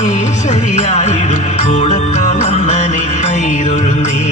കേസരിയായിടും കൂടക്കാർ വന്നനെ കൈതൊഴുന്നേ.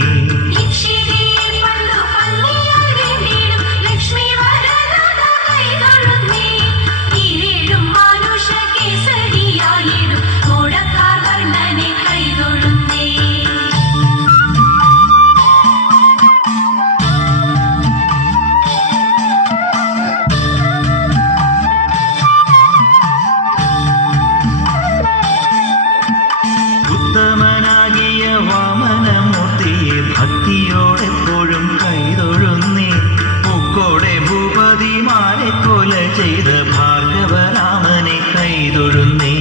ഉത്തമനാകിയ വാമനമൂർത്തിയെ ഭക്തിയോടെപ്പോഴും കൈതൊഴുന്നേ. പൂക്കോടെ ഭൂപതിമാരെ കൊല ചെയ്ത ഭാർഗവരാമനെ കൈതൊഴുന്നേ.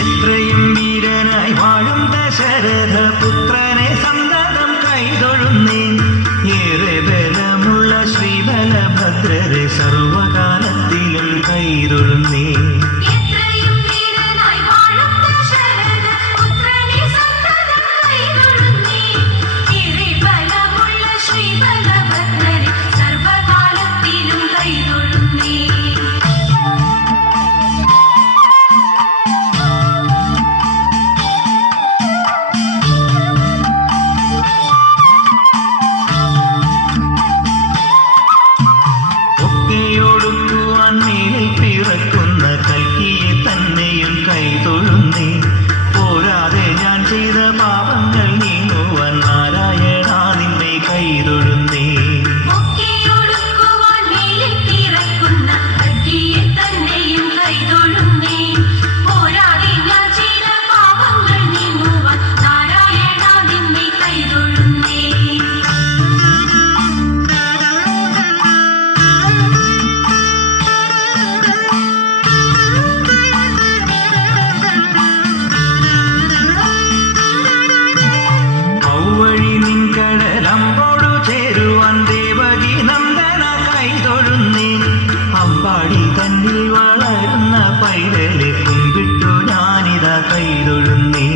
എത്രയും വീരനായി വാഴും ദശരഥപുത്രനെ സന്തതം കൈതൊഴുന്നേ. ഏറെ ബലമുള്ള ശ്രീബലഭദ്രരെ സർവകാലത്തിലും കൈതൊഴുന്നേ. പിറക്കുന്ന കൽക്കിയെ തന്നെയും കൈതൊഴുന്നേ. പോരാതെ ഞാൻ ചെയ്ത പാപങ്ങൾ നീങ്ങുവാൻ നാരായണ നിന്നെ കൈതൊഴുന്നേ. വഴി നിൻകടലമ്പോടു ചേരുവാൻ ദേവകി നന്ദന കൈതൊഴുന്നേ. അമ്പാടി തന്നിൽ വളരുന്ന പൈതലെ കുമ്പിട്ടു ഞാനിതാ കൈതൊഴുന്നേ.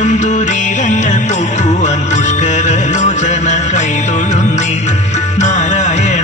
ും ദുരിതങ്ങൾ പോക്കുവാൻ പുഷ്കരലോചന കൈതൊഴുന്നേ. നാരായണ